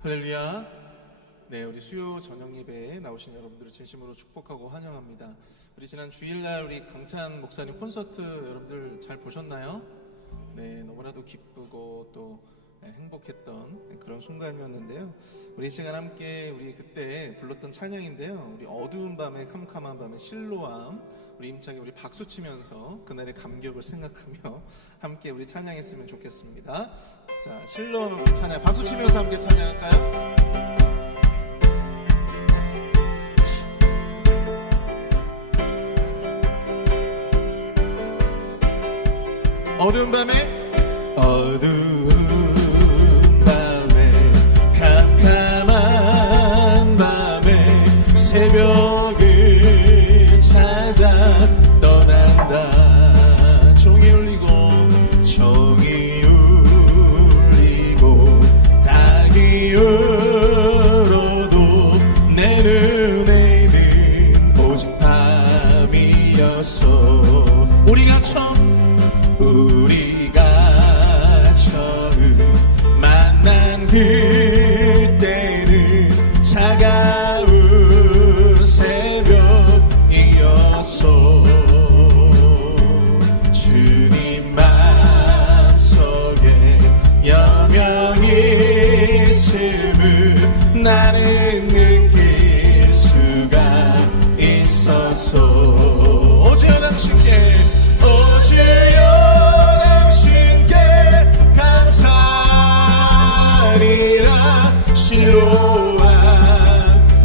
할렐루야. 네, 우리 수요 저녁 예배에 나오신 여러분들을 진심으로 축복하고 환영합니다. 우리 지난 주일날 우리 강찬 목사님 콘서트 여러분들 잘 보셨나요? 네, 너무나도 기쁘고 또 행복했던 그런 순간이었는데요. 우리 이 시간 함께 우리 그때 불렀던 찬양인데요. 우리 어두운 밤에 캄캄한 밤에 실로암, 우리 임창이 우리 박수 치면서 그날의 감격을 생각하며 함께 우리 찬양했으면 좋겠습니다. 자, 실로암 함께 찬양, 박수 치면서 함께 찬양할까요? 어두운 밤에 캄캄한 밤에 새벽을 찾아 떠난다. 종이 울리고 닭이 울어도 내 눈에는 오직 밤이었어. 우리가 처음 만난 그때는 차가운 새벽이었어. 주님 마음속에 영영이 있음을 나는 느낄 수가 있었어. 오주여 당신께 실로암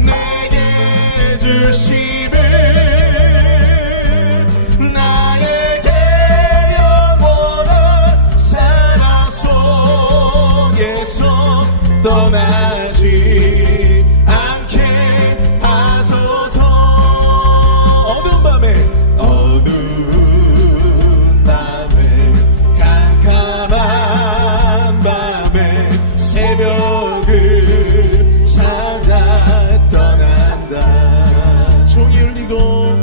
내게 주심은 나에게 영원한 사랑 속에서 떠나지 않게 하소서. 어두운 밤에 캄캄한 밤에 새벽을 찾아 떠난다. 종이 울리고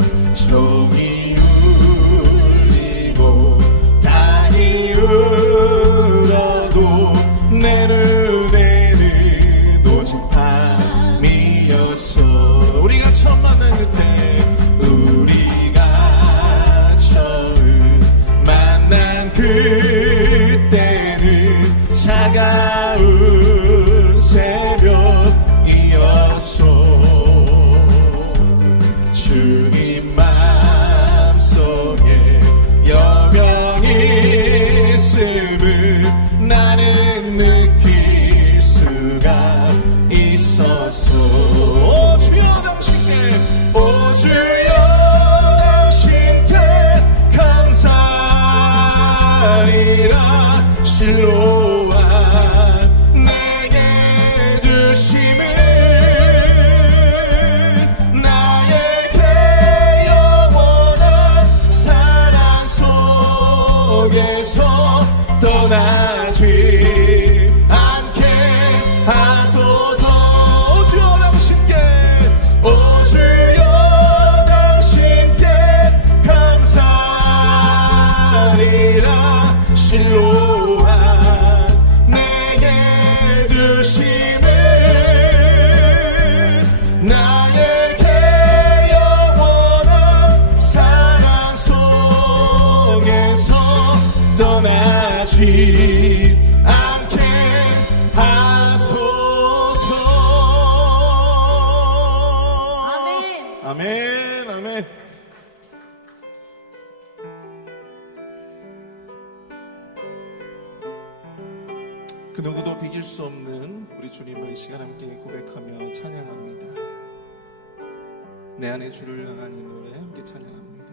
닭이 울어도 내 눈에는 오직 밤이었어. 우리가 처음 만난 그때는 차가운 새벽이었어. 주님 마음속에 여명이 있음을 나는 느낄 수가 있었어. 오 주여 당신께, 오 주여 당신께 감사리라. 실로암 내게 주심은 나에게 영원한 사랑 속에서 떠나지 않게 하소서. 오주여 당신께, 오주여 당신께 감사리라. 실로암 내게 주심은 나에게 영원한 사랑 속에서 떠나지 않게 하소서. 아멘. 아멘. 그 누구도 비길 수 없는 우리 주님을 이 시간 함께 고백하며 찬양합니다. 내 안에 주를 향한 이 노래 함께 찬양합니다.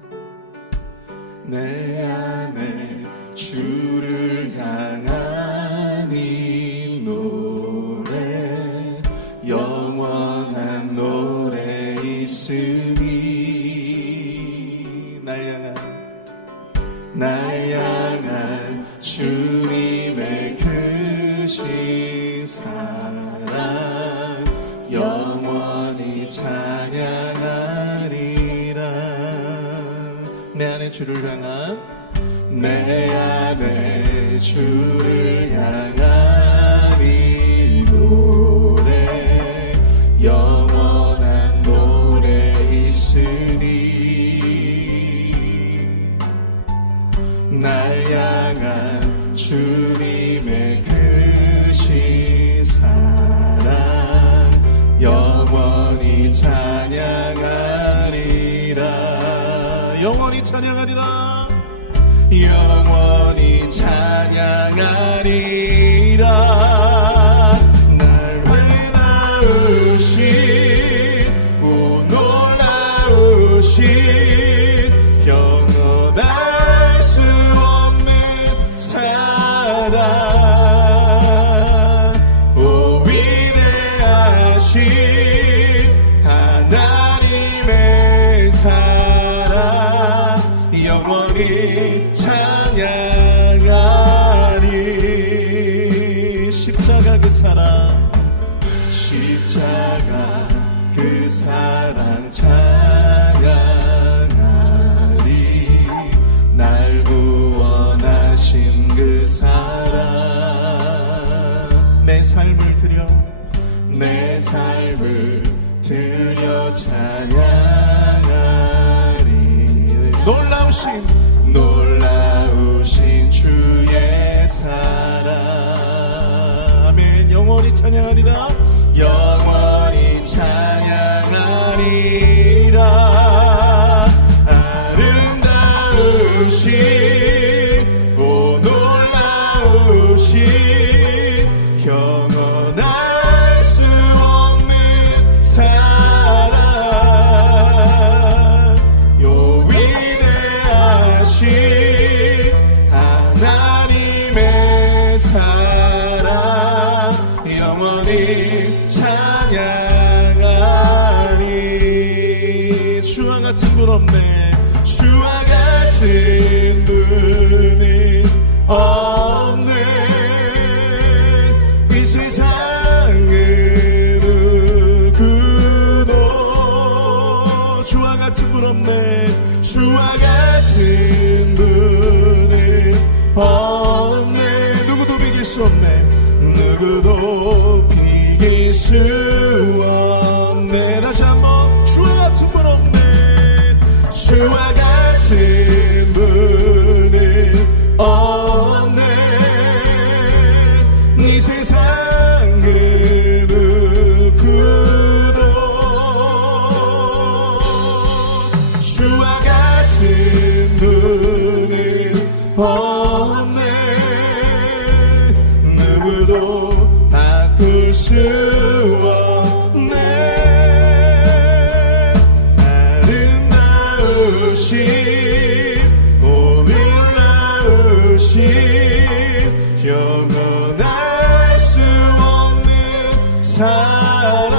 내 안에 주를 향한 이 노래 영원한 노래 있으니 날 향한 주님의 크신 사랑 영원히 찬양하리라. 내 안에 주를 향한 주를 향한 이 노래 찬양하리라. 영원히 찬양하리라. 영원히 찬양하리라. 날 회나으신 오 놀라우신 영원할 수 없는 사랑 오 위대하신 하나님의 사랑 영원히 찬양하리. 십자가 그 사랑 십자가 그 사랑 찬양하리. 날 구원하신 그 사랑 내 삶을 드려 내 삶을 드려 찬양하리. 놀라우신 주의 사랑 아멘. 영원히 찬양하리라. 영원히 찬양하리라. 아름다우신 오 놀라우신 영원할 수 없는 사랑 요 위대하신 하나님의 사랑 영원히 찬양하리. 주와 같은 분 없네. 주와 같은 분은 없네. 이 세상에 누구도 주와 같은 분 없네. 주와 같은 분은 없네. 누구도 비길 수 없네. 누구도 비길 수 없네. 다시 한번 주와 같은 분 없네. 주와 같은 분은 없네. 이 세상에 누구도 주와 같은 분은 없네. 누구도 바꿀 수 없네. 놀라우신 영원할 수 없는 사랑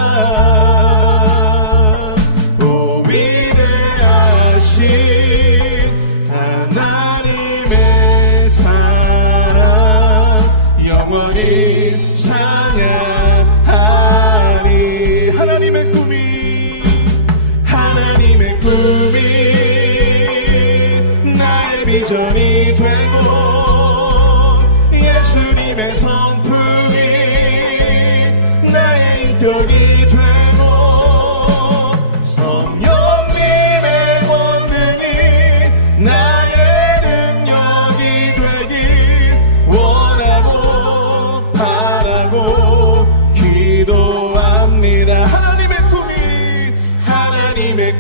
오 위대하신 하나님의 사랑 영원히 찬양하리. 하나님의 꿈이 나의 비전이 되고 예수님의 성품이 나의 인격이 되고 성령님의 권능이 나의 능력이 되길 원하고 바라고 기도합니다. 하나님의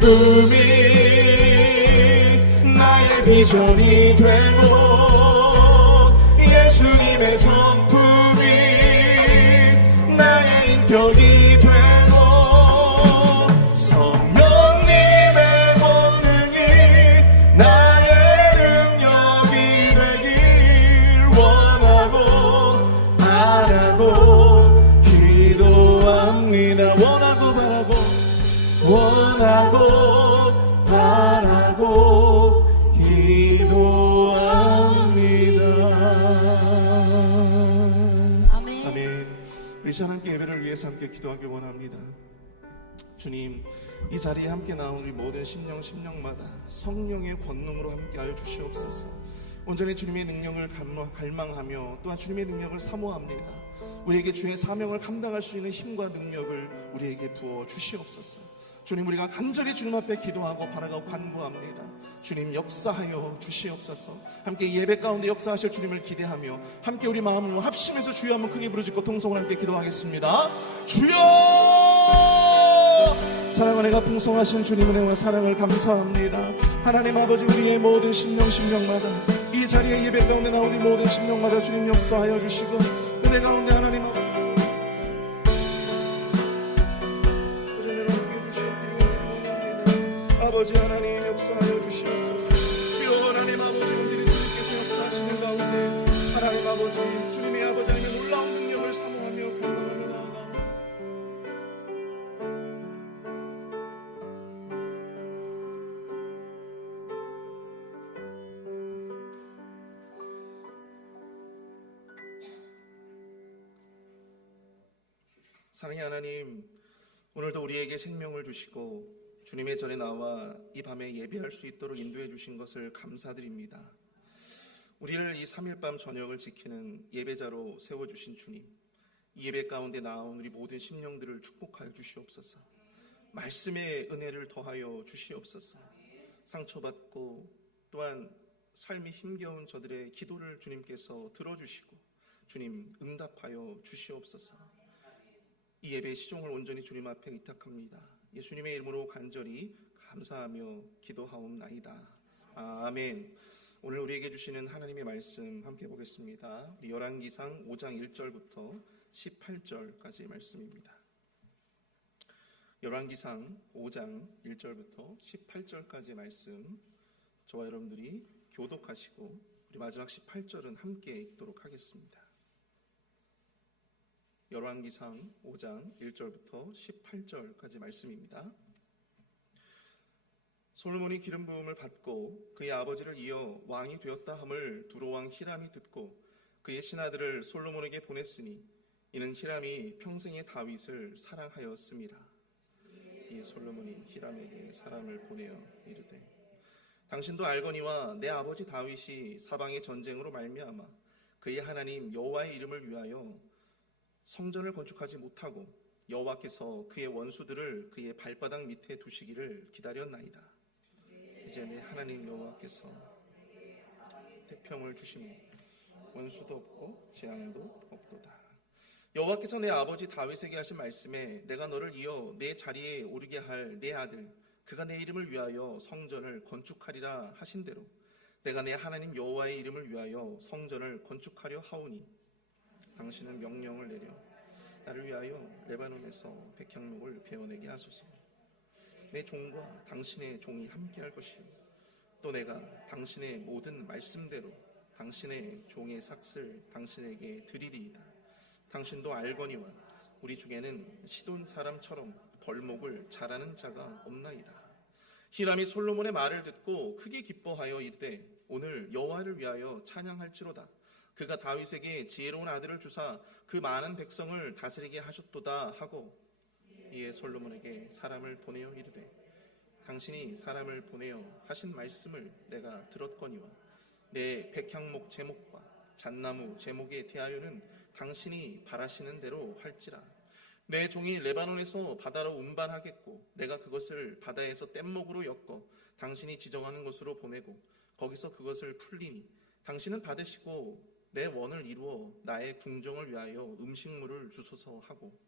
꿈이 나의 비전이 되고 예수님의 성품이 나의 인격이 되고 성령님의 권능이 나의 능력이 되길 원하고 바라고 기도합니다. 원하고 바라고 기도합니다. 아멘. 우리 시간 함께 예배를 위해서 함께 기도하길 원합니다. 주님, 이 자리에 함께 나온 우리 모든 심령마다 성령의 권능으로 함께하여 주시옵소서. 온전히 주님의 능력을 갈망하며 또한 주님의 능력을 사모합니다. 우리에게 주의 사명을 감당할 수 있는 힘과 능력을 우리에게 부어 주시옵소서. 주님, 우리가 간절히 주님 앞에 기도하고 바라고 간구합니다. 주님, 역사하여 주시옵소서. 함께 예배 가운데 역사하실 주님을 기대하며 함께 우리 마음을 합심해서 주여 한번 크게 부르짖고 통성을 함께 기도하겠습니다. 주여 사랑 은혜가 풍성하신 주님 은혜와 사랑을 감사합니다. 하나님 아버지, 우리의 모든 심령마다 이 자리에 예배 가운데 나온 우리 모든 심령마다 주님 역사하여 주시고, 은혜 가운데 하나님 아버지 아버지 하나님 역사하여 주시옵소서. 주여 하나님 아버지, 온전히 주님께서 역사하시는 가운데 하나님 아버지, 주님의 아버지 하나님의 놀라운 능력을 사모하며 감당하며 나아가 사랑의 하나님, 오늘도 우리에게 생명을 주시고 주님의 전에 나와 이 밤에 예배할 수 있도록 인도해 주신 것을 감사드립니다. 우리를 이 3일 밤 저녁을 지키는 예배자로 세워주신 주님, 이 예배 가운데 나온 우리 모든 심령들을 축복하여 주시옵소서. 말씀의 은혜를 더하여 주시옵소서. 상처받고 또한 삶이 힘겨운 저들의 기도를 주님께서 들어주시고 주님 응답하여 주시옵소서. 이 예배의 시종을 온전히 주님 앞에 의탁합니다. 예수님의 이름으로 간절히 감사하며 기도하옵나이다. 아멘. 오늘 우리에게 주시는 하나님의 말씀 함께 보겠습니다. 우리 열왕기상 5장 1절부터 18절까지의 말씀입니다. 열왕기상 5장 1절부터 18절까지의 말씀, 저와 여러분들이 교독하시고 우리 마지막 18절은 함께 읽도록 하겠습니다. 열왕기상 5장 1절부터 18절까지 말씀입니다. 솔로몬이 기름 부음을 받고 그의 아버지를 이어 왕이 되었다 함을 두로왕 히람이 듣고 그의 신하들을 솔로몬에게 보냈으니 이는 히람이 평생의 다윗을 사랑하였습니다. 이 솔로몬이 히람에게 사람을 보내어 이르되, 당신도 알거니와 내 아버지 다윗이 사방의 전쟁으로 말미암아 그의 하나님 여호와의 이름을 위하여 성전을 건축하지 못하고 여호와께서 그의 원수들을 그의 발바닥 밑에 두시기를 기다렸나이다. 이제 내 하나님 여호와께서 태평을 주시니 원수도 없고 재앙도 없도다. 여호와께서 내 아버지 다윗에게 하신 말씀에 내가 너를 이어 내 자리에 오르게 할 내 아들 그가 내 이름을 위하여 성전을 건축하리라 하신 대로 내가 내 하나님 여호와의 이름을 위하여 성전을 건축하려 하오니 당신은 명령을 내려 나를 위하여 레바논에서 백향목을 베어내게 하소서. 내 종과 당신의 종이 함께할 것이요 또 내가 당신의 모든 말씀대로 당신의 종의 삭슬 당신에게 드리리이다. 당신도 알거니와 우리 중에는 시돈 사람처럼 벌목을 잘하는 자가 없나이다. 히람이 솔로몬의 말을 듣고 크게 기뻐하여 이르되, 오늘 여호와를 위하여 찬양할지로다. 그가 다윗에게 지혜로운 아들을 주사 그 많은 백성을 다스리게 하셨도다 하고, 이에 솔로몬에게 사람을 보내어 이르되, 당신이 사람을 보내어 하신 말씀을 내가 들었거니와 내 백향목 제목과 잣나무 제목에 대하여는 당신이 바라시는 대로 할지라. 내 종이 레바논에서 바다로 운반하겠고 내가 그것을 바다에서 뗏목으로 엮어 당신이 지정하는 곳으로 보내고 거기서 그것을 풀리니 당신은 받으시고 내 원을 이루어 나의 궁정을 위하여 음식물을 주소서 하고,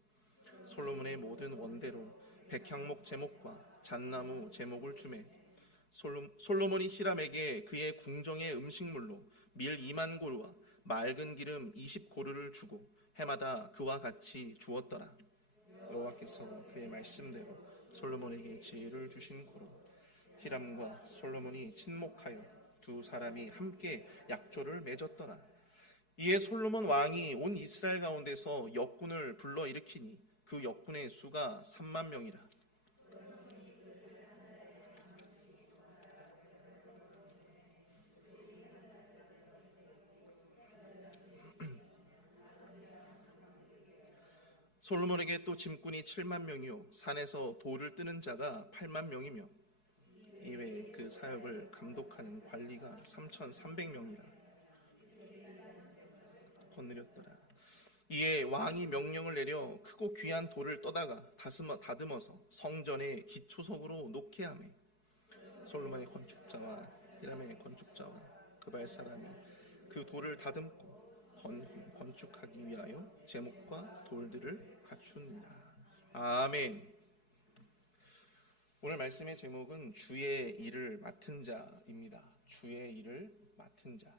솔로몬의 모든 원대로 백향목 제목과 잣나무 제목을 주매 솔로몬이 히람에게 그의 궁정의 음식물로 밀 2만 고루와 맑은 기름 20고루를 주고 해마다 그와 같이 주었더라. 여호와께서 그의 말씀대로 솔로몬에게 지혜를 주신 고로 히람과 솔로몬이 친목하여 두 사람이 함께 약조를 맺었더라. 이에 솔로몬 왕이 온 이스라엘 가운데서 역군을 불러 일으키니 그 역군의 수가 3만 명이라. 솔로몬에게 또 짐꾼이 7만 명이요 산에서 돌을 뜨는 자가 8만 명이며 이외에 그 사역을 감독하는 관리가 3,300명이라 거느렸더라. 이에 왕이 명령을 내려 크고 귀한 돌을 떠다가 다듬어서 성전의 기초석으로 놓게 하매 솔로몬의 건축자와 히람의 건축자와 그발 사람이 그 돌을 다듬고 건축하기 위하여 제목과 돌들을 갖추니라. 아멘. 오늘 말씀의 제목은 주의 일을 맡은 자입니다. 주의 일을 맡은 자.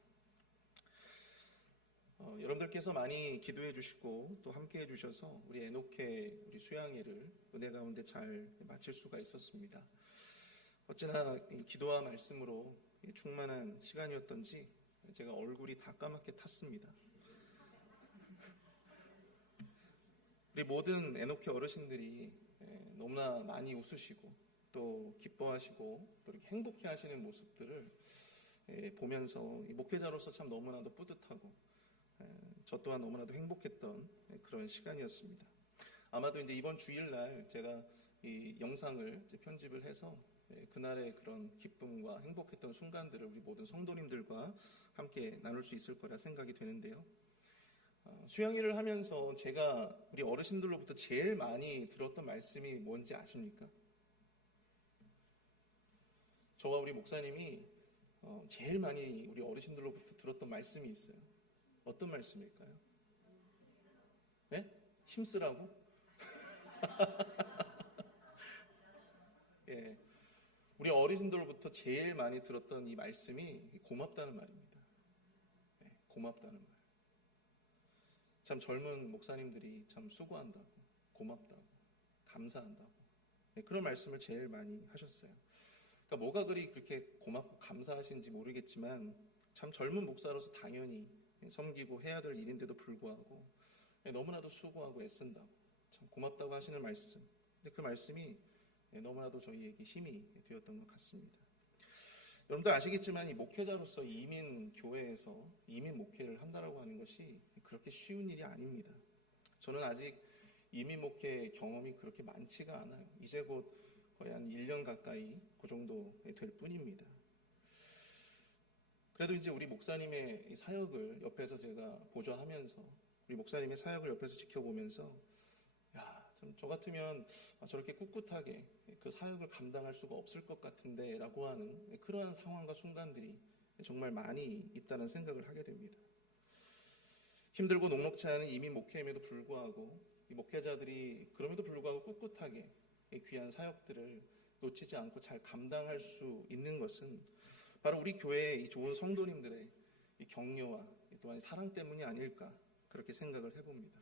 여러분들께서 많이 기도해 주시고 또 함께 해 주셔서 우리 에녹회 우리 수양회를 은혜 가운데 잘 마칠 수가 있었습니다. 어찌나 이 기도와 말씀으로 충만한 시간이었던지 제가 얼굴이 다 까맣게 탔습니다. 우리 모든 에녹회 어르신들이 너무나 많이 웃으시고 또 기뻐하시고 또 이렇게 행복해 하시는 모습들을 보면서 이 목회자로서 참 너무나도 뿌듯하고 저 또한 너무나도 행복했던 그런 시간이었습니다. 아마도 이제 이번 주일날 제가 이 영상을 이제 편집을 해서 그날의 그런 기쁨과 행복했던 순간들을 우리 모든 성도님들과 함께 나눌 수 있을 거라 생각이 되는데요. 수양회를 하면서 제가 우리 어르신들로부터 제일 많이 들었던 말씀이 뭔지 아십니까? 저와 우리 목사님이 제일 많이 우리 어르신들로부터 들었던 말씀이 있어요. 어떤 말씀일까요? 네? 힘쓰라고? 예, 우리 어르신들로부터 제일 많이 들었던 이 말씀이 고맙다는 말입니다. 네, 고맙다는 말. 참 젊은 목사님들이 참 수고한다고, 고맙다고, 감사한다고 그런 말씀을 제일 많이 하셨어요. 그러니까 뭐가 그렇게 고맙고 감사하신지 모르겠지만 참 젊은 목사로서 당연히 섬기고 해야 될 일인데도 불구하고 너무나도 수고하고 애쓴다고 참 고맙다고 하시는 말씀. 근데 그 말씀이 너무나도 저희에게 힘이 되었던 것 같습니다. 여러분도 아시겠지만 이 목회자로서 이민 교회에서 이민 목회를 한다라고 하는 것이 그렇게 쉬운 일이 아닙니다. 저는 아직 이민 목회 경험이 그렇게 많지가 않아요. 이제 곧 거의 한 1년 가까이 그 정도 될 뿐입니다. 그래도 이제 우리 목사님의 이 사역을 옆에서 제가 보좌하면서 우리 목사님의 사역을 옆에서 지켜보면서 저 같으면 저렇게 꿋꿋하게 그 사역을 감당할 수가 없을 것 같은데 라고 하는 그러한 상황과 순간들이 정말 많이 있다는 생각을 하게 됩니다. 힘들고 녹록치 않은 이민 목회임에도 불구하고 이 목회자들이 그럼에도 불구하고 꿋꿋하게 귀한 사역들을 놓치지 않고 잘 감당할 수 있는 것은 바로 우리 교회의 이 좋은 성도님들의 이 격려와 또한 사랑 때문이 아닐까 그렇게 생각을 해봅니다.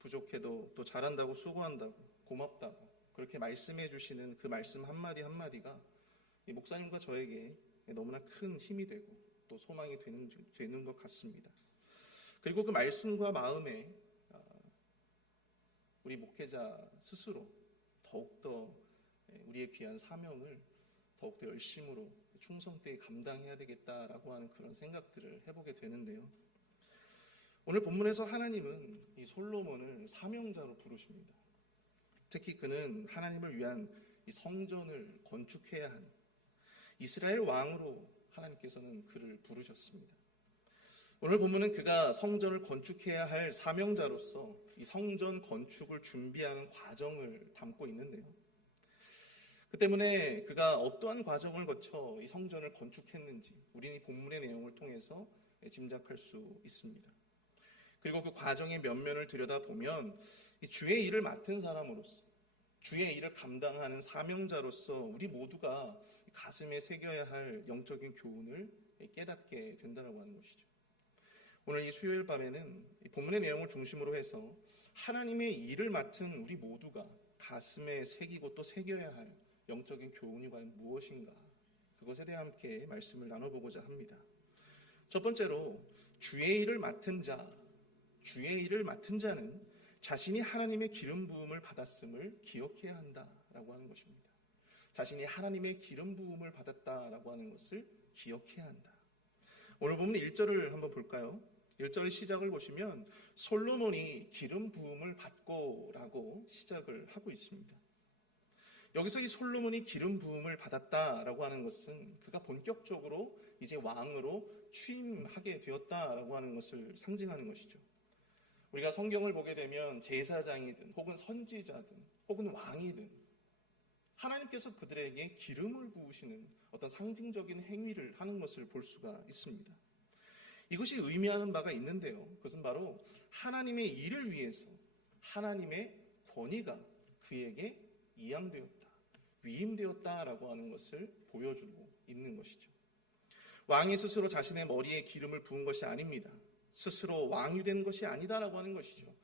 부족해도 또 잘한다고 수고한다고 고맙다고 그렇게 말씀해 주시는 그 말씀 한마디 한마디가 이 목사님과 저에게 너무나 큰 힘이 되고 또 소망이 되는 것 같습니다. 그리고 그 말씀과 마음에 우리 목회자 스스로 더욱더 우리의 귀한 사명을 더욱더 열심으로 충성되게 감당해야 되겠다라고 하는 그런 생각들을 해보게 되는데요. 오늘 본문에서 하나님은 이 솔로몬을 사명자로 부르십니다. 특히 그는 하나님을 위한 이 성전을 건축해야 한 이스라엘 왕으로 하나님께서는 그를 부르셨습니다. 오늘 본문은 그가 성전을 건축해야 할 사명자로서 이 성전 건축을 준비하는 과정을 담고 있는데요. 그 때문에 그가 어떠한 과정을 거쳐 이 성전을 건축했는지 우리는 이 본문의 내용을 통해서 짐작할 수 있습니다. 그리고 그 과정의 면면을 들여다보면 이 주의 일을 맡은 사람으로서 주의 일을 감당하는 사명자로서 우리 모두가 가슴에 새겨야 할 영적인 교훈을 깨닫게 된다고 하는 것이죠. 오늘 이 수요일 밤에는 이 본문의 내용을 중심으로 해서 하나님의 일을 맡은 우리 모두가 가슴에 새기고 또 새겨야 할 영적인 교훈이 과연 무엇인가 그것에 대해 함께 말씀을 나눠보고자 합니다. 첫 번째로 주의 일을 맡은 자는 자신이 하나님의 기름 부음을 받았음을 기억해야 한다라고 하는 것입니다. 자신이 하나님의 기름 부음을 받았다라고 하는 것을 기억해야 한다. 오늘 보면 1절을 한번 볼까요? 1절의 시작을 보시면 솔로몬이 기름 부음을 받고라고 시작을 하고 있습니다. 여기서 이 솔로몬이 기름 부음을 받았다라고 하는 것은 그가 본격적으로 이제 왕으로 취임하게 되었다라고 하는 것을 상징하는 것이죠. 우리가 성경을 보게 되면 제사장이든 혹은 선지자든 혹은 왕이든 하나님께서 그들에게 기름을 부으시는 어떤 상징적인 행위를 하는 것을 볼 수가 있습니다. 이것이 의미하는 바가 있는데요. 그것은 바로 하나님의 일을 위해서 하나님의 권위가 그에게 이양되었다, 위임되었다라고 하는 것을 보여주고 있는 것이죠. 왕이 스스로 자신의 머리에 기름을 부은 것이 아닙니다. 스스로 왕이 된 것이 아니다라고 하는 것이죠.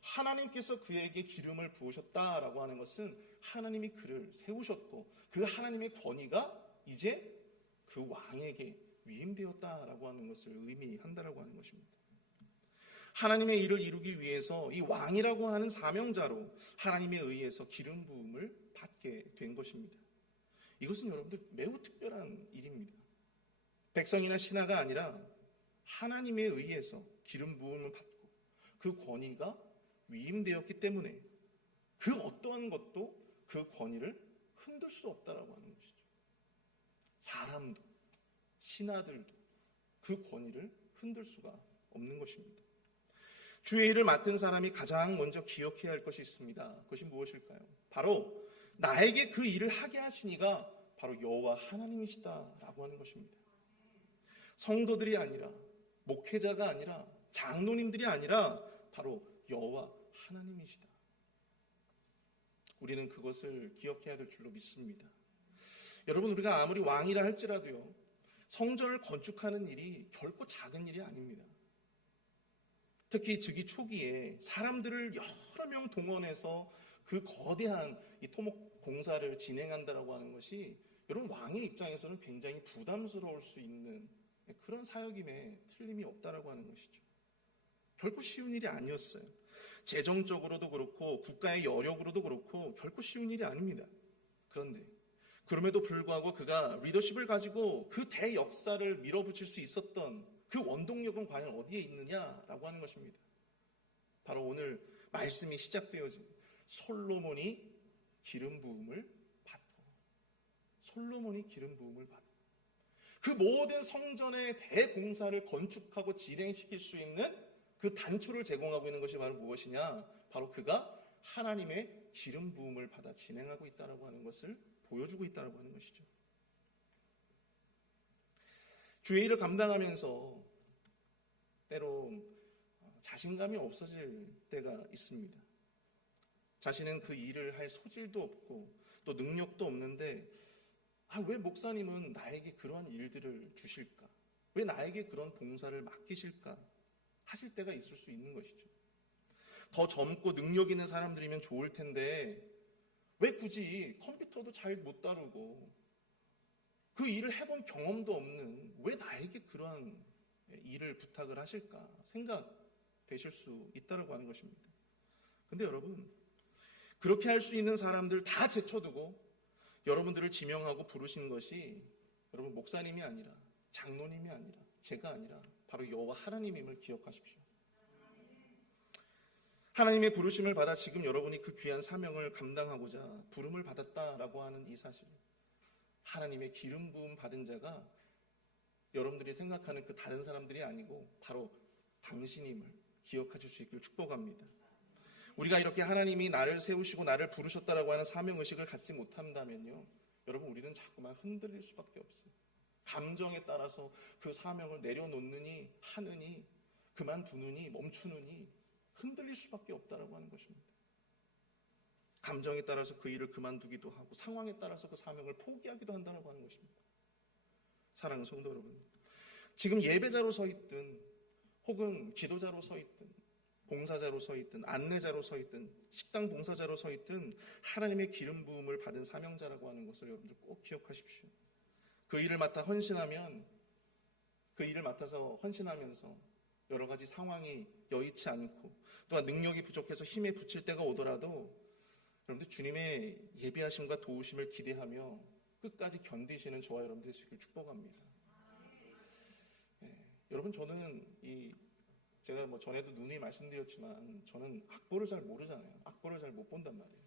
하나님께서 그에게 기름을 부으셨다라고 하는 것은 하나님이 그를 세우셨고 그 하나님의 권위가 이제 그 왕에게 위임되었다라고 하는 것을 의미한다라고 하는 것입니다. 하나님의 일을 이루기 위해서 이 왕이라고 하는 사명자로 하나님에 의해서 기름 부음을 받게 된 것입니다. 이것은 여러분들 매우 특별한 일입니다. 백성이나 신하가 아니라 하나님에 의해서 기름 부음을 받고 그 권위가 위임되었기 때문에 그 어떠한 것도 그 권위를 흔들 수 없다라고 하는 것이죠. 사람도 신하들도 그 권위를 흔들 수가 없는 것입니다. 주의 일을 맡은 사람이 가장 먼저 기억해야 할 것이 있습니다. 그것이 무엇일까요? 바로 나에게 그 일을 하게 하시니가 바로 여호와 하나님이시다라고 하는 것입니다. 성도들이 아니라 목회자가 아니라 장로님들이 아니라 바로 여호와 하나님이시다. 우리는 그것을 기억해야 될 줄로 믿습니다. 여러분, 우리가 아무리 왕이라 할지라도요, 성전을 건축하는 일이 결코 작은 일이 아닙니다. 특히 즉위 초기에 사람들을 여러 명 동원해서 그 거대한 이 토목 공사를 진행한다라고 하는 것이 여러분 왕의 입장에서는 굉장히 부담스러울 수 있는 그런 사역임에 틀림이 없다라고 하는 것이죠. 결코 쉬운 일이 아니었어요. 재정적으로도 그렇고 국가의 여력으로도 그렇고 결코 쉬운 일이 아닙니다. 그런데 그럼에도 불구하고 그가 리더십을 가지고 그 대역사를 밀어붙일 수 있었던 그 원동력은 과연 어디에 있느냐라고 하는 것입니다. 바로 오늘 말씀이 시작되어진 솔로몬이 기름 부음을 받고 솔로몬이 기름 부음을 받고 그 모든 성전의 대공사를 건축하고 진행시킬 수 있는 그 단초를 제공하고 있는 것이 바로 무엇이냐? 바로 그가 하나님의 기름 부음을 받아 진행하고 있다라고 하는 것을 보여주고 있다라고 하는 것이죠. 주의 일을 감당하면서 때론 자신감이 없어질 때가 있습니다. 자신은 그 일을 할 소질도 없고 또 능력도 없는데 왜 목사님은 나에게 그러한 일들을 주실까? 왜 나에게 그런 봉사를 맡기실까? 하실 때가 있을 수 있는 것이죠. 더 젊고 능력 있는 사람들이면 좋을 텐데 왜 굳이 컴퓨터도 잘 못 다루고 그 일을 해본 경험도 없는 왜 나에게 그러한 일을 부탁을 하실까 생각되실 수 있다고 하는 것입니다. 근데 여러분, 그렇게 할 수 있는 사람들 다 제쳐두고 여러분들을 지명하고 부르신 것이 여러분 목사님이 아니라 장로님이 아니라 제가 아니라 바로 여호와 하나님임을 기억하십시오. 하나님의 부르심을 받아 지금 여러분이 그 귀한 사명을 감당하고자 부름을 받았다라고 하는 이 사실, 하나님의 기름 부음 받은 자가 여러분들이 생각하는 그 다른 사람들이 아니고 바로 당신임을 기억하실 수 있기를 축복합니다. 우리가 이렇게 하나님이 나를 세우시고 나를 부르셨다라고 하는 사명의식을 갖지 못한다면요, 여러분 우리는 자꾸만 흔들릴 수밖에 없어요. 감정에 따라서 그 사명을 내려놓느니 하느니 그만두느니 멈추느니 흔들릴 수밖에 없다라고 하는 것입니다. 감정에 따라서 그 일을 그만두기도 하고 상황에 따라서 그 사명을 포기하기도 한다라고 하는 것입니다. 사랑하는 성도 여러분, 지금 예배자로 서 있든 혹은 기도자로 서 있든 봉사자로 서 있든 안내자로 서 있든 식당 봉사자로 서 있든 하나님의 기름 부음을 받은 사명자라고 하는 것을 여러분들 꼭 기억하십시오. 그 일을 맡아 헌신하면 그 일을 맡아서 헌신하면서 여러 가지 상황이 여의치 않고 또한 능력이 부족해서 힘에 부칠 때가 오더라도 여러분들 주님의 예비하심과 도우심을 기대하며 끝까지 견디시는 저와 여러분들 되시길 축복합니다. 여러분, 저는 제가 전에도 누누이 말씀드렸지만 저는 악보를 잘 모르잖아요. 악보를 잘 못 본단 말이에요.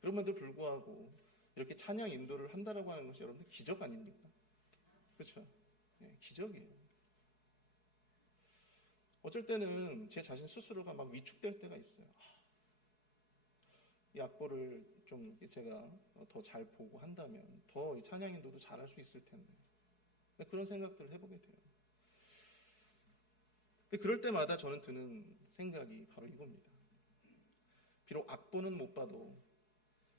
그럼에도 불구하고 이렇게 찬양 인도를 한다라고 하는 것이 여러분들 기적 아닙니까? 그렇죠? 기적이에요. 어쩔 때는 제 자신 스스로가 막 위축될 때가 있어요. 이 악보를 좀 제가 더 잘 보고 한다면 더 이 찬양 인도도 잘할 수 있을 텐데 그런 생각들을 해보게 돼요. 근데 그럴 때마다 저는 드는 생각이 바로 이겁니다. 비록 악보는 못 봐도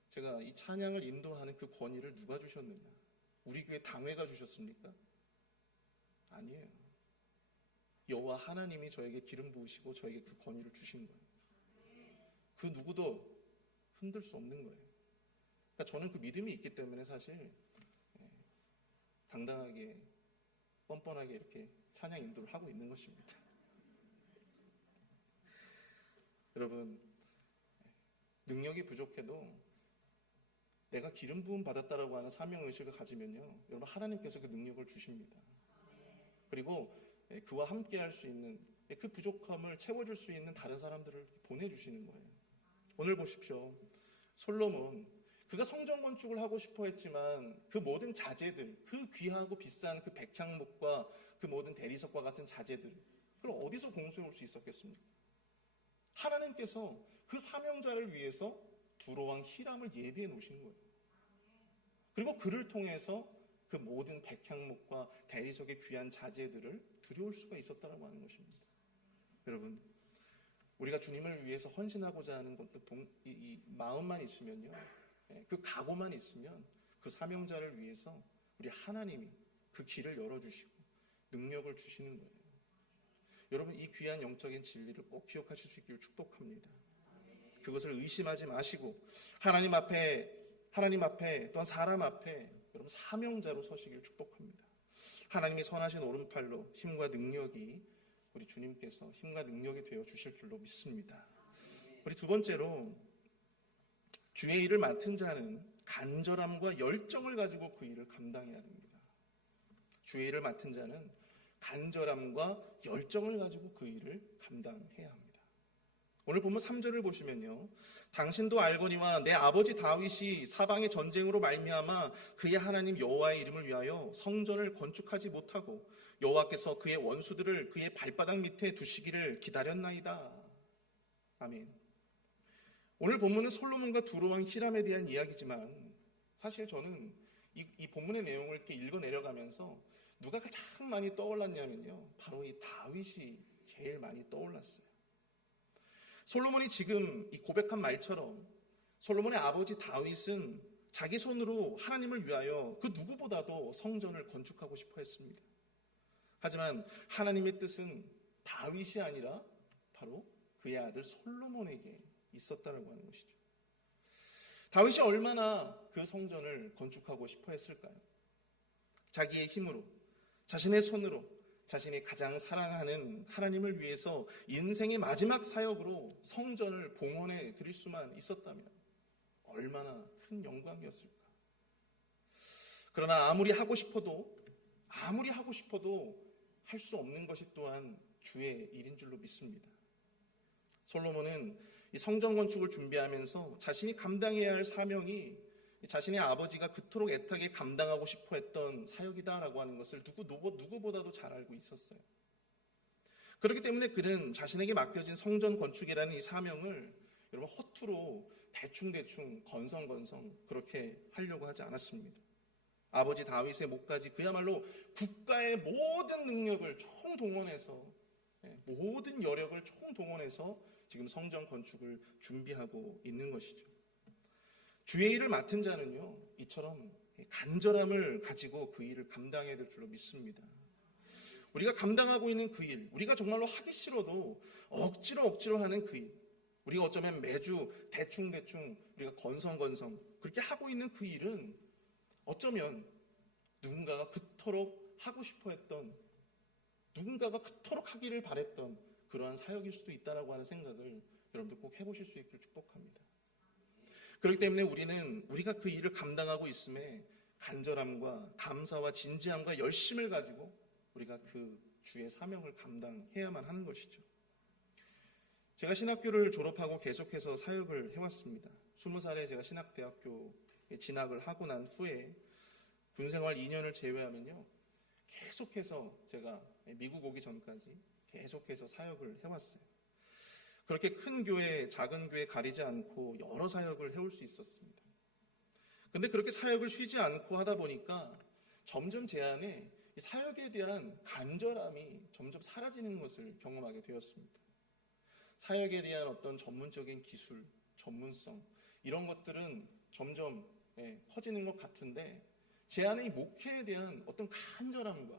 제가 이 찬양을 인도하는 그 권위를 누가 주셨느냐? 우리 교회 당회가 주셨습니까? 아니에요. 여호와 하나님이 저에게 기름 부으시고 저에게 그 권위를 주신 거예요. 그 누구도 흔들 수 없는 거예요. 그러니까 저는 그 믿음이 있기 때문에 사실 당당하게 뻔뻔하게 이렇게 찬양 인도를 하고 있는 것입니다. 여러분, 능력이 부족해도 내가 기름 부음 받았다라고 하는 사명의식을 가지면요, 여러분 하나님께서 그 능력을 주십니다. 그리고 그와 함께 할 수 있는 그 부족함을 채워줄 수 있는 다른 사람들을 보내주시는 거예요. 오늘 보십시오. 솔로몬, 그가 성전 건축을 하고 싶어 했지만 그 모든 자재들, 그 귀하고 비싼 그 백향목과 그 모든 대리석과 같은 자재들, 그걸 어디서 공수해 올 수 있었겠습니까? 하나님께서 그 사명자를 위해서 두로왕 히람을 예비해 놓으신 거예요. 그리고 그를 통해서 그 모든 백향목과 대리석의 귀한 자재들을 들여올 수가 있었다라고 하는 것입니다. 여러분, 우리가 주님을 위해서 헌신하고자 하는 것도 이 마음만 있으면요, 그 각오만 있으면 그 사명자를 위해서 우리 하나님이 그 길을 열어주시고 능력을 주시는 거예요. 여러분, 이 귀한 영적인 진리를 꼭 기억하실 수 있기를 축복합니다. 그것을 의심하지 마시고 하나님 앞에 또한 사람 앞에 여러분 사명자로 서시기를 축복합니다. 하나님이 선하신 오른팔로 힘과 능력이 우리 주님께서 힘과 능력이 되어 주실 줄로 믿습니다. 우리 두 번째로, 주의 일을 맡은 자는 간절함과 열정을 가지고 그 일을 감당해야 됩니다. 주의 일을 맡은 자는 간절함과 열정을 가지고 그 일을 감당해야 합니다. 오늘 보면 3절을 보시면요, 당신도 알거니와 내 아버지 다윗이 사방의 전쟁으로 말미암아 그의 하나님 여호와의 이름을 위하여 성전을 건축하지 못하고 여호와께서 그의 원수들을 그의 발바닥 밑에 두시기를 기다렸나이다. 아멘. 오늘 본문은 솔로몬과 두로왕 히람에 대한 이야기지만 사실 저는 이 본문의 내용을 이렇게 읽어 내려가면서 누가 가장 많이 떠올랐냐면요, 바로 이 다윗이 제일 많이 떠올랐어요. 솔로몬이 지금 이 고백한 말처럼 솔로몬의 아버지 다윗은 자기 손으로 하나님을 위하여 그 누구보다도 성전을 건축하고 싶어 했습니다. 하지만 하나님의 뜻은 다윗이 아니라 바로 그의 아들 솔로몬에게 있었다라고 하는 것이죠. 다윗이 얼마나 그 성전을 건축하고 싶어 했을까요? 자기의 힘으로, 자신의 손으로, 자신이 가장 사랑하는 하나님을 위해서 인생의 마지막 사역으로 성전을 봉헌해 드릴 수만 있었다면 얼마나 큰 영광이었을까. 그러나 아무리 하고 싶어도 할 수 없는 것이 또한 주의 일인 줄로 믿습니다. 솔로몬은 이 성전 건축을 준비하면서 자신이 감당해야 할 사명이 자신의 아버지가 그토록 애타게 감당하고 싶어 했던 사역이다라고 하는 것을 누구보다도 잘 알고 있었어요. 그렇기 때문에 그는 자신에게 맡겨진 성전 건축이라는 이 사명을 여러분 허투루 대충 건성건성 그렇게 하려고 하지 않았습니다. 아버지 다윗의 목까지 그야말로 국가의 모든 능력을 총동원해서, 모든 여력을 총동원해서 지금 성전 건축을 준비하고 있는 것이죠. 주의 일을 맡은 자는요, 이처럼 간절함을 가지고 그 일을 감당해야 될 줄로 믿습니다. 우리가 감당하고 있는 그 일, 우리가 정말로 하기 싫어도 억지로 하는 그 일, 우리가 어쩌면 매주 대충 우리가 건성건성 그렇게 하고 있는 그 일은 어쩌면 누군가가 그토록 하고 싶어 했던, 누군가가 그토록 하기를 바랬던 그러한 사역일 수도 있다라고 하는 생각을 여러분들 꼭 해보실 수 있기를 축복합니다. 그렇기 때문에 우리가 그 일을 감당하고 있음에 간절함과 감사와 진지함과 열심을 가지고 우리가 그 주의 사명을 감당해야만 하는 것이죠. 제가 신학교를 졸업하고 계속해서 사역을 해왔습니다. 20살에 제가 신학대학교에 진학을 하고 난 후에 군생활 2년을 제외하면요, 계속해서 제가 미국 오기 전까지 계속해서 사역을 해왔어요. 그렇게 큰 교회, 작은 교회 가리지 않고 여러 사역을 해올 수 있었습니다. 그런데 그렇게 사역을 쉬지 않고 하다 보니까 점점 제 안에 이 사역에 대한 간절함이 점점 사라지는 것을 경험하게 되었습니다. 사역에 대한 어떤 전문적인 기술, 전문성 이런 것들은 점점 커지는 것 같은데 제 안에 이 목회에 대한 어떤 간절함과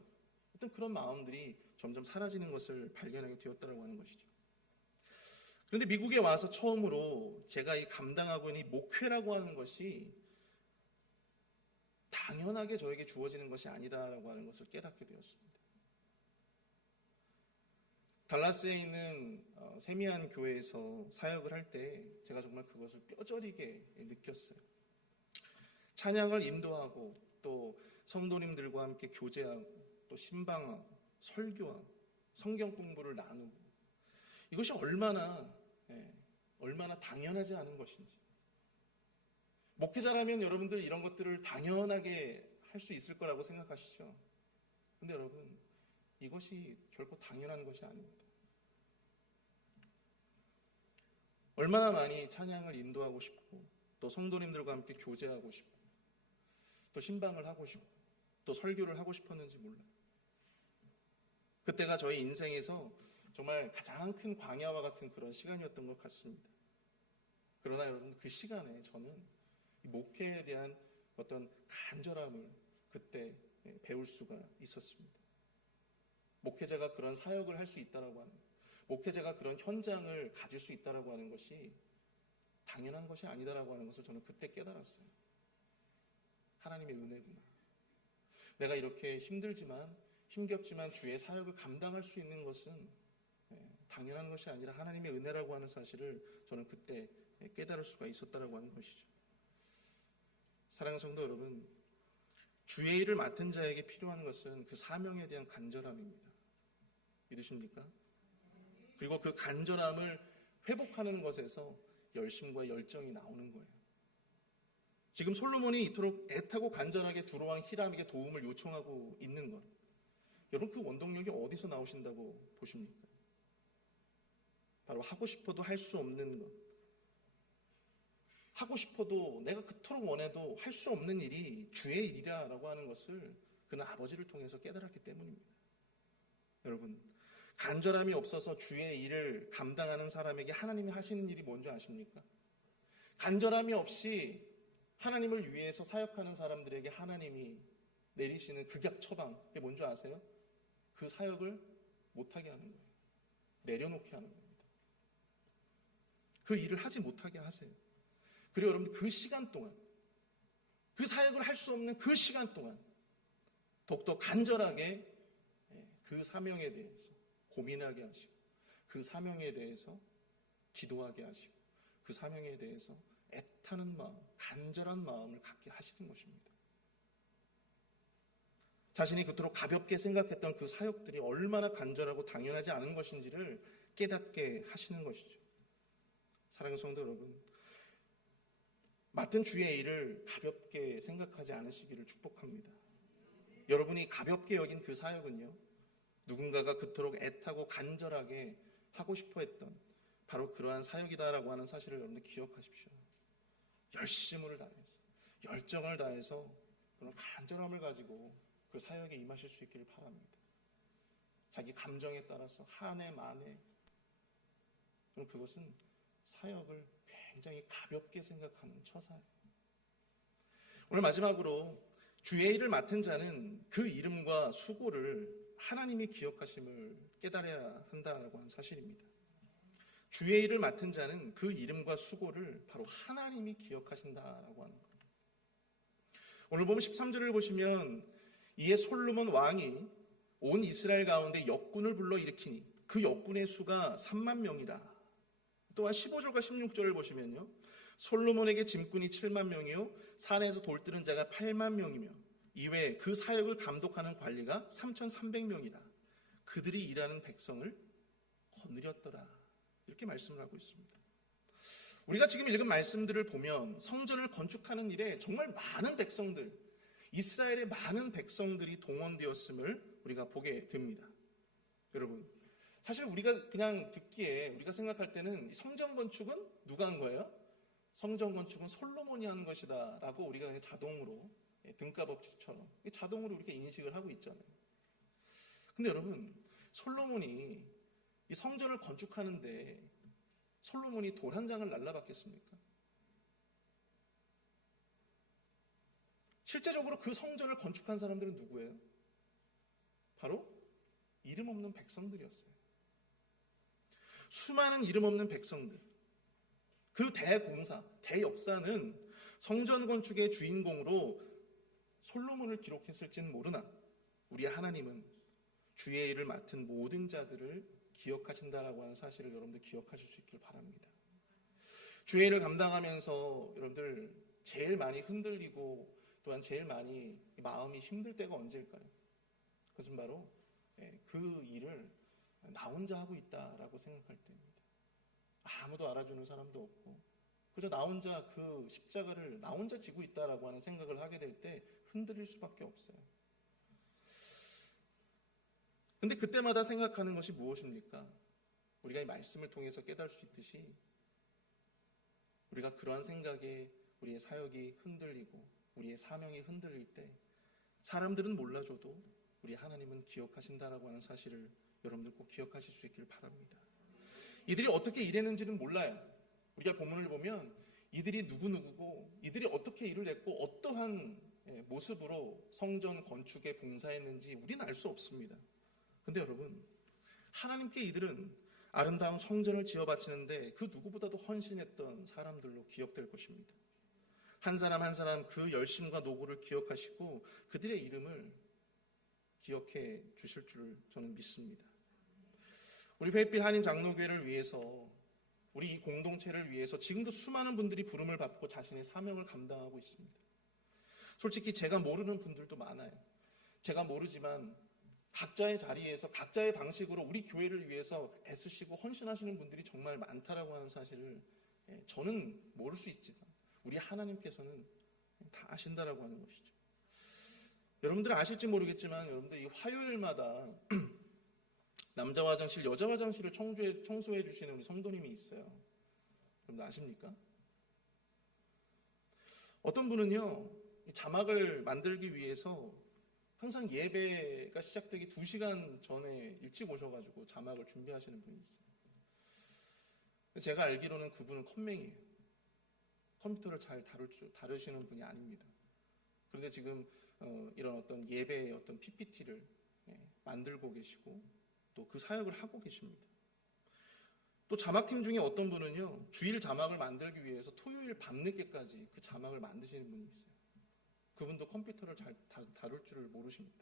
어떤 그런 마음들이 점점 사라지는 것을 발견하게 되었다고 하는 것이죠. 그런데 미국에 와서 처음으로 제가 이 감당하고 있는 이 목회라고 하는 것이 당연하게 저에게 주어지는 것이 아니다라고 하는 것을 깨닫게 되었습니다. 달라스에 있는 세미한 교회에서 사역을 할 때 제가 정말 그것을 뼈저리게 느꼈어요. 찬양을 인도하고 또 성도님들과 함께 교제하고 또 신방하고 설교하고 성경 공부를 나누고 이것이 얼마나 당연하지 않은 것인지. 목회자라면 여러분들 이런 것들을 당연하게 할 수 있을 거라고 생각하시죠? 근데 여러분, 이것이 결코 당연한 것이 아닙니다. 얼마나 많이 찬양을 인도하고 싶고 또 성도님들과 함께 교제하고 싶고 또 신방을 하고 싶고 또 설교를 하고 싶었는지 몰라요. 그때가 저희 인생에서 정말 가장 큰 광야와 같은 그런 시간이었던 것 같습니다. 그러나 여러분, 그 시간에 저는 이 목회에 대한 어떤 간절함을 그때 배울 수가 있었습니다. 목회자가 그런 사역을 할 수 있다라고 하는, 목회자가 그런 현장을 가질 수 있다라고 하는 것이 당연한 것이 아니다라고 하는 것을 저는 그때 깨달았어요. 하나님의 은혜구나. 내가 이렇게 힘겹지만 주의 사역을 감당할 수 있는 것은 당연한 것이 아니라 하나님의 은혜라고 하는 사실을 저는 그때 깨달을 수가 있었다라고 하는 것이죠. 사랑하는 성도 여러분, 주의 일을 맡은 자에게 필요한 것은 그 사명에 대한 간절함입니다. 믿으십니까? 그리고 그 간절함을 회복하는 것에서 열심과 열정이 나오는 거예요. 지금 솔로몬이 이토록 애타고 간절하게 두로왕 히람에게 도움을 요청하고 있는 것, 여러분 그 원동력이 어디서 나오신다고 보십니까? 바로 하고 싶어도 할 수 없는 것, 하고 싶어도 내가 그토록 원해도 할 수 없는 일이 주의 일이라고 하는 것을 그는 아버지를 통해서 깨달았기 때문입니다. 여러분, 간절함이 없어서 주의 일을 감당하는 사람에게 하나님이 하시는 일이 뭔지 아십니까? 간절함이 없이 하나님을 위해서 사역하는 사람들에게 하나님이 내리시는 극약 처방, 이게 뭔지 아세요? 그 사역을 못하게 하는 거예요. 내려놓게 하는 겁니다. 그 일을 하지 못하게 하세요. 그리고 여러분, 그 시간 동안, 그 사역을 할 수 없는 그 시간 동안 더욱더 간절하게 그 사명에 대해서 고민하게 하시고, 그 사명에 대해서 기도하게 하시고, 그 사명에 대해서 애타는 마음, 간절한 마음을 갖게 하시는 것입니다. 자신이 그토록 가볍게 생각했던 그 사역들이 얼마나 간절하고 당연하지 않은 것인지를 깨닫게 하시는 것이죠. 사랑하는 성도 여러분, 맡은 주의 일을 가볍게 생각하지 않으시기를 축복합니다. 여러분이 가볍게 여긴 그 사역은요, 누군가가 그토록 애타고 간절하게 하고 싶어 했던 바로 그러한 사역이다라고 하는 사실을 여러분들 기억하십시오. 열심을 다해서, 열정을 다해서 그런 간절함을 가지고 그 사역에 임하실 수 있기를 바랍니다. 자기 감정에 따라서 한해 만해, 그럼 그것은 사역을 굉장히 가볍게 생각하는 처사예요. 오늘 마지막으로 주의 일을 맡은 자는 그 이름과 수고를 하나님이 기억하심을 깨달아야 한다라고 하는 사실입니다. 주의 일을 맡은 자는 그 이름과 수고를 바로 하나님이 기억하신다라고 하는 거예요. 오늘 보면 13절을 보시면 이에 솔로몬 왕이 온 이스라엘 가운데 역군을 불러 일으키니 그 역군의 수가 3만 명이라. 또한 15절과 16절을 보시면요, 솔로몬에게 짐꾼이 7만 명이요 산에서 돌뜨는 자가 8만 명이며 이외에 그 사역을 감독하는 관리가 3,300명이라. 그들이 일하는 백성을 거느렸더라. 이렇게 말씀을 하고 있습니다. 우리가 지금 읽은 말씀들을 보면 성전을 건축하는 일에 정말 많은 백성들, 이스라엘의 많은 백성들이 동원되었음을 우리가 보게 됩니다. 여러분, 사실 우리가 그냥 듣기에 우리가 생각할 때는 성전 건축은 누가 한 거예요? 성전 건축은 솔로몬이 한 것이다 라고 우리가 그냥 자동으로, 등가법칙처럼 자동으로 이렇게 인식을 하고 있잖아요. 근데 여러분, 솔로몬이 이 성전을 건축하는데 솔로몬이 돌 한 장을 날라봤겠습니까? 실제적으로 그 성전을 건축한 사람들은 누구예요? 바로 이름 없는 백성들이었어요. 수많은 이름 없는 백성들. 그 대공사, 대역사는 성전 건축의 주인공으로 솔로몬을 기록했을지는 모르나 우리 하나님은 주의 일을 맡은 모든 자들을 기억하신다라고 하는 사실을 여러분들 기억하실 수 있길 바랍니다. 주의 일을 감당하면서 여러분들 제일 많이 흔들리고 또한 제일 많이 마음이 힘들 때가 언제일까요? 그것은 바로 그 일을 나 혼자 하고 있다라고 생각할 때입니다. 아무도 알아주는 사람도 없고 그저 나 혼자 그 십자가를 나 혼자 지고 있다라고 하는 생각을 하게 될 때 흔들릴 수밖에 없어요. 근데 그때마다 생각하는 것이 무엇입니까? 우리가 이 말씀을 통해서 깨달을 수 있듯이 우리가 그러한 생각에 우리의 사역이 흔들리고 우리의 사명이 흔들릴 때 사람들은 몰라줘도 우리 하나님은 기억하신다라고 하는 사실을 여러분들 꼭 기억하실 수 있기를 바랍니다. 이들이 어떻게 일했는지는 몰라요. 우리가 본문을 보면 이들이 누구누구고 이들이 어떻게 일을 했고 어떠한 모습으로 성전 건축에 봉사했는지 우리는 알 수 없습니다. 근데 여러분, 하나님께 이들은 아름다운 성전을 지어 바치는데 그 누구보다도 헌신했던 사람들로 기억될 것입니다. 한 사람 한 사람 그 열심과 노고를 기억하시고 그들의 이름을 기억해 주실 줄 저는 믿습니다. 우리 회빛 한인 장로교회를 위해서 우리 이 공동체를 위해서 지금도 수많은 분들이 부름을 받고 자신의 사명을 감당하고 있습니다. 솔직히 제가 모르는 분들도 많아요. 제가 모르지만 각자의 자리에서 각자의 방식으로 우리 교회를 위해서 애쓰시고 헌신하시는 분들이 정말 많다라고 하는 사실을 저는 모를 수 있지만 우리 하나님께서는 다 아신다라고 하는 것이죠. 여러분들은 아실지 모르겠지만 여러분들 이 화요일마다 남자 화장실, 여자 화장실을 청소해 주시는 우리 성도님이 있어요. 여러분들 아십니까? 어떤 분은요, 이 자막을 만들기 위해서 항상 예배가 시작되기 2시간 전에 일찍 오셔가지고 자막을 준비하시는 분이 있어요. 제가 알기로는 그분은 컴맹이에요. 컴퓨터를 잘 다루시는 분이 아닙니다. 그런데 지금 이런 어떤 예배의 어떤 PPT를 만들고 계시고 또 그 사역을 하고 계십니다. 또 자막팀 중에 어떤 분은요, 주일 자막을 만들기 위해서 토요일 밤늦게까지 그 자막을 만드시는 분이 있어요. 그분도 컴퓨터를 잘 다룰 줄을 모르십니다.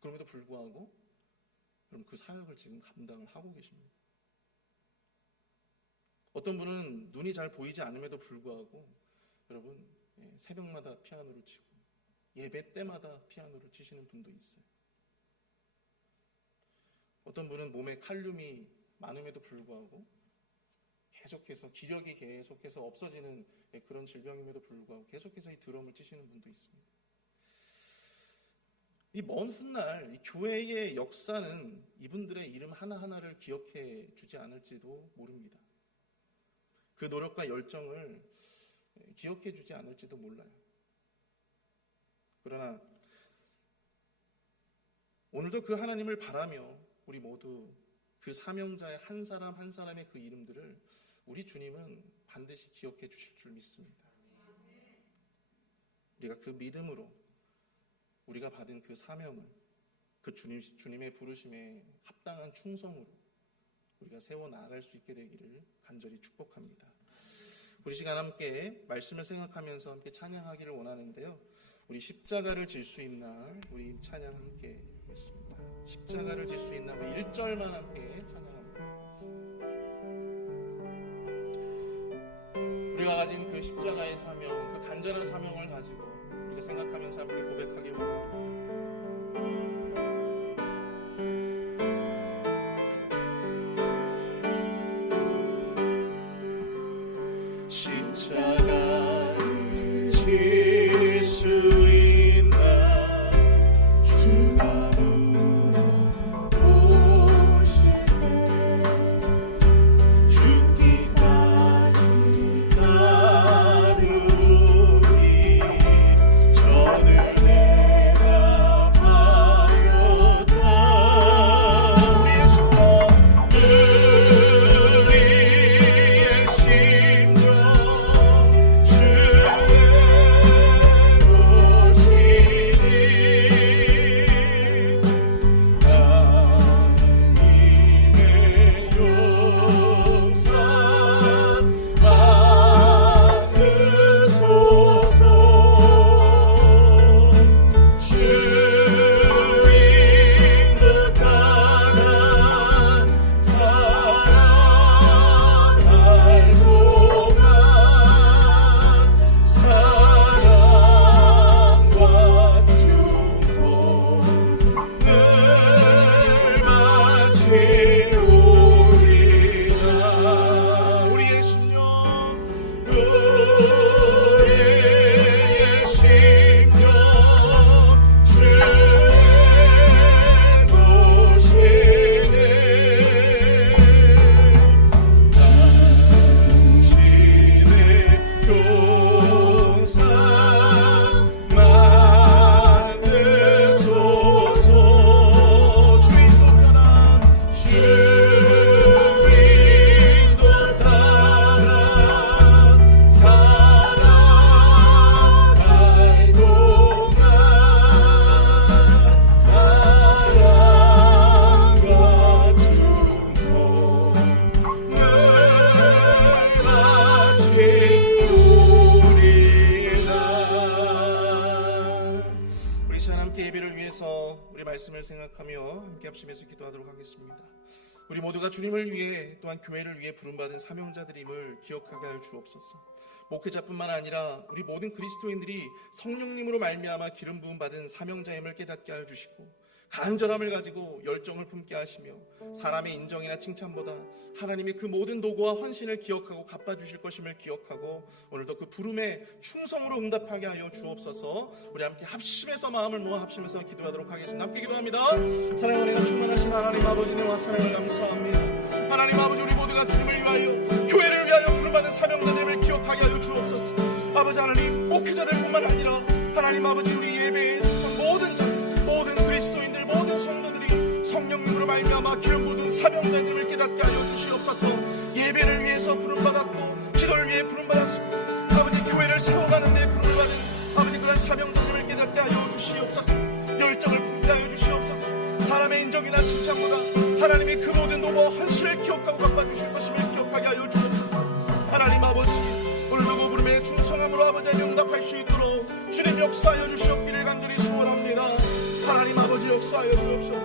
그럼에도 불구하고 그럼 그 사역을 지금 감당을 하고 계십니다. 어떤 분은 눈이 잘 보이지 않음에도 불구하고 여러분 새벽마다 피아노를 치고 예배 때마다 피아노를 치시는 분도 있어요. 어떤 분은 몸에 칼륨이 많음에도 불구하고 계속해서 기력이 계속해서 없어지는 그런 질병임에도 불구하고 계속해서 이 드럼을 치시는 분도 있습니다. 이 먼 훗날 이 교회의 역사는 이분들의 이름 하나하나를 기억해 주지 않을지도 모릅니다. 그 노력과 열정을 기억해 주지 않을지도 몰라요. 그러나 오늘도 그 하나님을 바라며 우리 모두 그 사명자의 한 사람 한 사람의 그 이름들을 우리 주님은 반드시 기억해 주실 줄 믿습니다. 우리가 그 믿음으로 우리가 받은 그 사명을 그 주님의 부르심에 합당한 충성으로 우리가 세워 나아갈 수 있게 되기를 간절히 축복합니다. 우리 시간 함께 말씀을 생각하면서 함께 찬양하기를 원하는데요. 우리 십자가를 질 수 있나 우리 찬양 함께 하겠습니다. 십자가를 질 수 있나 우리 1절만 함께 찬양합니다. 우리가 가진 그 십자가의 사명, 그 간절한 사명을 가지고 우리가 생각하면서 함께 고백하길 원합니다. 십자가를 질 수 있나 주 안으로 오실 때 죽기까지 따르리 전을 내가 하였다. 우리의 심령 우리의 심령 우리의 심령 주의 보시네 당신의 용산 만드소서 주인도 따라 살아갈 동안 사랑과 충성을 바치우리라. 우리 시간 함께 예배를 위해서 우리 말씀을 생각하며 함께 합심해서 기도하도록 하겠습니다. 우리 모두가 주님을 위해 또한 교회를 위해 부름받은 사명자들임을 기억하게 하여 주옵소서. 목회자뿐만 아니라 우리 모든 그리스도인들이 성령님으로 말미암아 기름 부음 받은 사명자임을 깨닫게 하여 주시고 간절함을 가지고 열정을 품게 하시며 사람의 인정이나 칭찬보다 하나님의 그 모든 도구와 헌신을 기억하고 갚아주실 것임을 기억하고 오늘도 그 부름에 충성으로 응답하게 하여 주옵소서. 우리 함께 합심해서 마음을 모아 합심해서 기도하도록 하겠습니다. 함께 기도합니다. 사랑의 은혜가 충만하신 하나님 아버지 내와 사랑을 감사합니다. 하나님 아버지 우리 모두가 주님을 위하여 교회를 위하여 부름받은 사명자들을 기억하게 하여 주옵소서. 아버지 하나님 목회자들뿐만 아니라 하나님 아버지 우리 예배에 속한 모든 자 모든 그리스도인들 모든 성도들이 성령님으로 말미암아 기름 부은 사명자님을 깨닫게 하여 주시옵소서. 예배를 위해서 부름받았고 기도를 위해 부름받았습니다. 아버지 교회를 세워가는 데 부름을 받은 아버지 그런 사명자님을 깨닫게 하여 주시옵소서. 열정을 품게 하여 주시옵소서. 사람의 인정이나 칭찬보다 하나님의 그 모든 노고와 헌신을 기억하고 갚아주실 것임을 기억하게 하여 주옵소서. 하나님 아버지 오늘도 그 부름에 충성함으로 아버지 응답할 수 있도록 주님 역사하여 주시옵기를 간절히 소원합니다. 하나님 아버지 역사하여 주옵소서.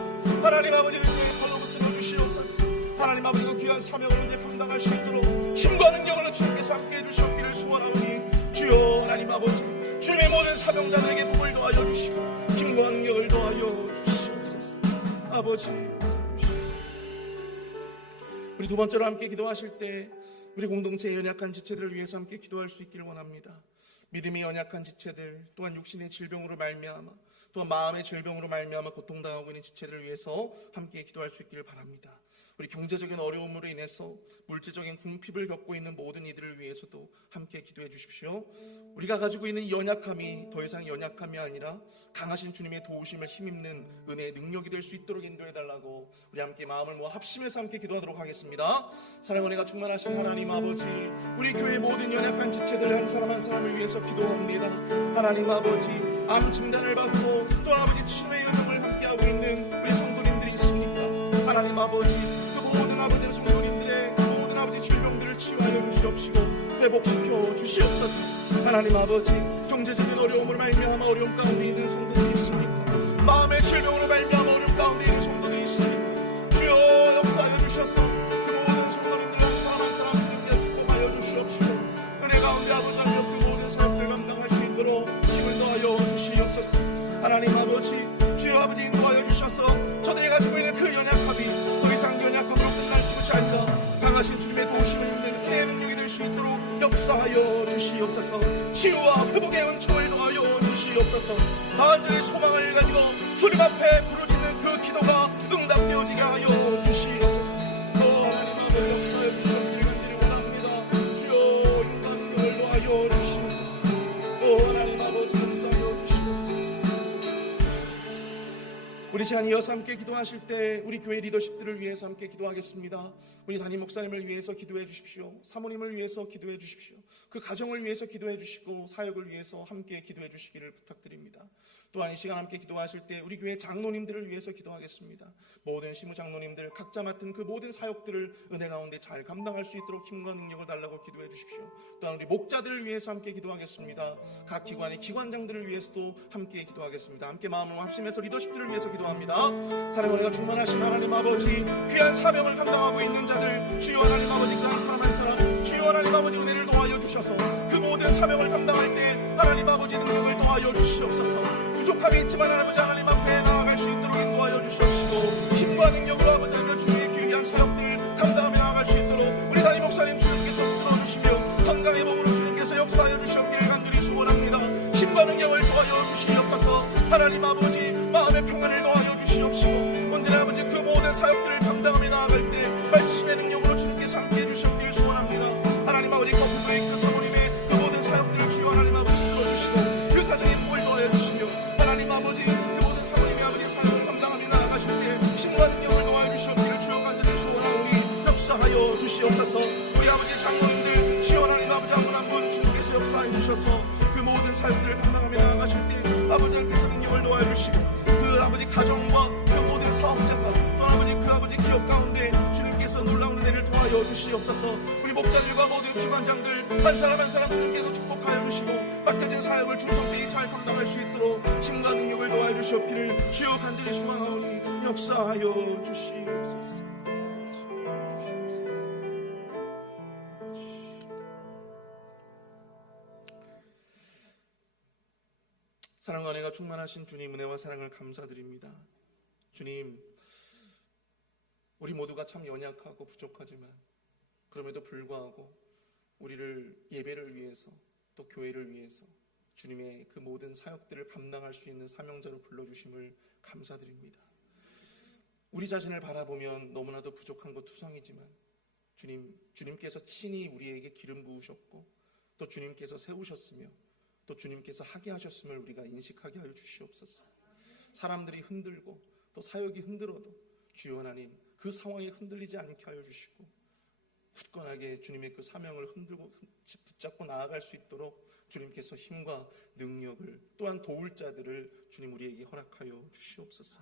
하나님 아버지 그들의 발로 붙들어 주시옵소서. 하나님 아버지 그 귀한 사명을 이제 감당할 수 있도록 힘과 능력으로 주님께서 함께 해주시옵기를 소원하오니 주여 하나님 아버지 주님의 모든 사명자들에게 복을 더하여 주시고 힘과 능력을 더하여 주시옵소서. 아버지 역사하여 주시옵소서. 우리 두 번째로 함께 기도하실 때 우리 공동체의 연약한 지체들을 위해서 함께 기도할 수 있기를 원합니다. 믿음이 연약한 지체들 또한 육신의 질병으로 말미암아 또한 마음의 질병으로 말미암아 고통당하고 있는 지체들을 위해서 함께 기도할 수 있기를 바랍니다. 우리 경제적인 어려움으로 인해서 물질적인 궁핍을 겪고 있는 모든 이들을 위해서도 함께 기도해 주십시오. 우리가 가지고 있는 이 연약함이 더 이상 연약함이 아니라 강하신 주님의 도우심을 힘입는 은혜의 능력이 될 수 있도록 인도해 달라고 우리 함께 마음을 모아 합심해서 함께 기도하도록 하겠습니다. 사랑의 은혜가 충만하신 하나님 아버지 우리 교회의 모든 연약한 지체들 한 사람 한 사람을 위해서 기도합니다. 하나님 아버지 암 진단을 받고 또 아버지 치료의 여정을 함께하고 있는 우리 성도님들이 있습니까? 하나님 아버지 그 모든 아버지 성도님들의 그 모든 아버지 질병들을 치유하여 주시옵시고 회복시켜 주시옵소서. 하나님 아버지 경제적인 어려움을 말미암아 어려움 가운데 있는 성도들이 있습니까? 마음의 질병으로 말미암아 어려움 가운데 있는 성도들이 있습니까? 주여 역사하여 주셔서 그 모든 성도님들 한 사람 한 사람 주님께 축복하여 주시옵시고 은혜 가운데 아버지 하며 그 모든 사역들 감당할 수 있도록 힘을 더하여 주시옵소서. 하나님 아버지 주여 아버지 인도하여 주셔서 저들이 가지고 있는 그 연약함이 더 이상 연약함으로 끝날 것이 아니라 강하신 주님의 도우심을 입는 은혜의 능력이 될 수 있도록 역사하여 주시옵소서. 치유와 회복의 은총을 더하여 주시옵소서. 간절히 소망을 가지고 주님 앞에 부르짖는 그 기도가 응답되어지게 하여 주시옵소서. 또 하나님 앞에 역사해 주시옵기를 간절히 원합니다. 주여 힘과 능력을 더하여 주시옵소서. 또 하나님 아버지 역사하여 주시옵소서. 우리 시간 이어서 함께 기도하실 때 우리 교회 리더십들을 위해서 함께 기도하겠습니다. 우리 담임 목사님을 위해서 기도해 주십시오. 사모님을 위해서 기도해 주십시오. 그 가정을 위해서 기도해 주시고 사역을 위해서 함께 기도해 주시기를 부탁드립니다. 또한 이 시간 함께 기도하실 때 우리 교회 장로님들을 위해서 기도하겠습니다. 모든 시무 장로님들 각자 맡은 그 모든 사역들을 은혜 가운데 잘 감당할 수 있도록 힘과 능력을 달라고 기도해 주십시오. 또한 우리 목자들을 위해서 함께 기도하겠습니다. 각 기관의 기관장들을 위해서도 함께 기도하겠습니다. 함께 마음을 합심해서 리더십들을 위해서 기도합니다. 사랑의 은혜가 충만하신 하나님 아버지 귀한 사명을 감당하고 있는 자들 주여 하나님 아버지 그 한 사람 한 사람 주여 하나님 아버지 은혜를 도와여 주셔서 그 모든 사명을 감당할 때 하나님 아버지 능력을 도와여 주시옵소서. 부족함이 있지만 아버지 하나님 앞에 나아갈 수 있도록 인도하여 주시옵시고 힘과 능력으로 아버지 하나님 주의 귀한 사역들을 감당하며 나아갈 수 있도록 우리 담임 목사님 주님께서 붙들어주시며 건강의 몸으로 주님 주셔서 그 모든 사역들을 감당하며 나아가실 때 아버지 하나님께서 능력을 놓아주시고 그 아버지 가정과 그 모든 사업자가 또 아버지 그 아버지 기업 가운데 주님께서 놀라운 은혜를 도와여 주시옵소서. 우리 목자들과 모든 기관장들 한 사람 한 사람 주님께서 축복하여 주시고 맡겨진 사역을 충성되게 잘 감당할 수 있도록 힘과 능력을 도와여 주시옵기를 주여 간절히 소망하오니 역사하여 주시옵소서. 사랑과 은혜가 충만하신 주님 은혜와 사랑을 감사드립니다. 주님, 우리 모두가 참 연약하고 부족하지만 그럼에도 불구하고 우리를 예배를 위해서 또 교회를 위해서 주님의 그 모든 사역들을 감당할 수 있는 사명자로 불러주심을 감사드립니다. 우리 자신을 바라보면 너무나도 부족한 것 투성이지만 주님께서 친히 우리에게 기름 부으셨고 또 주님께서 세우셨으며 또 주님께서 하게 하셨음을 우리가 인식하게 하여 주시옵소서. 사람들이 흔들고 또 사역이 흔들어도 주여 하나님 그 상황에 흔들리지 않게 하여 주시고 굳건하게 주님의 그 사명을 흔들고 붙잡고 나아갈 수 있도록 주님께서 힘과 능력을 또한 도울 자들을 주님 우리에게 허락하여 주시옵소서.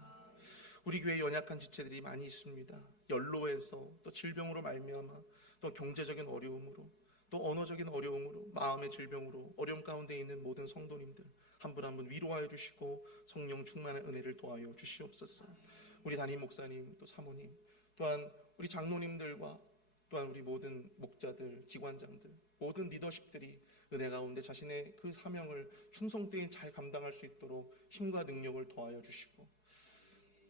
우리 교회에 연약한 지체들이 많이 있습니다. 연로에서 또 질병으로 말미암아 또 경제적인 어려움으로 또 언어적인 어려움으로 마음의 질병으로 어려움 가운데 있는 모든 성도님들 한 분 한 분 위로하여 주시고 성령 충만한 은혜를 도와여 주시옵소서. 우리 담임 목사님 또 사모님 또한 우리 장로님들과 또한 우리 모든 목자들 기관장들 모든 리더십들이 은혜 가운데 자신의 그 사명을 충성되게 잘 감당할 수 있도록 힘과 능력을 더하여 주시고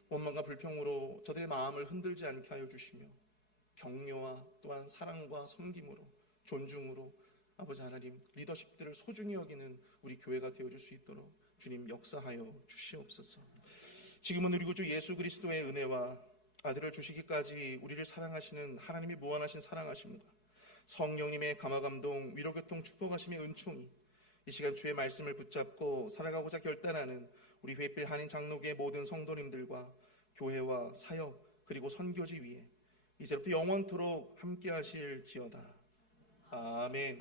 원망과 불평으로 저들의 마음을 흔들지 않게 하여 주시며 격려와 또한 사랑과 섬김으로 존중으로 아버지 하나님 리더십들을 소중히 여기는 우리 교회가 되어줄 수 있도록 주님 역사하여 주시옵소서. 지금은 우리 구주 예수 그리스도의 은혜와 아들을 주시기까지 우리를 사랑하시는 하나님의 무한하신 사랑하심과 성령님의 감화감동 위로교통 축복하심의 은총이 이 시간 주의 말씀을 붙잡고 살아가고자 결단하는 우리 회필 한인 장로교의 모든 성도님들과 교회와 사역 그리고 선교지 위에 이제부터 영원토록 함께 하실지어다. 아멘.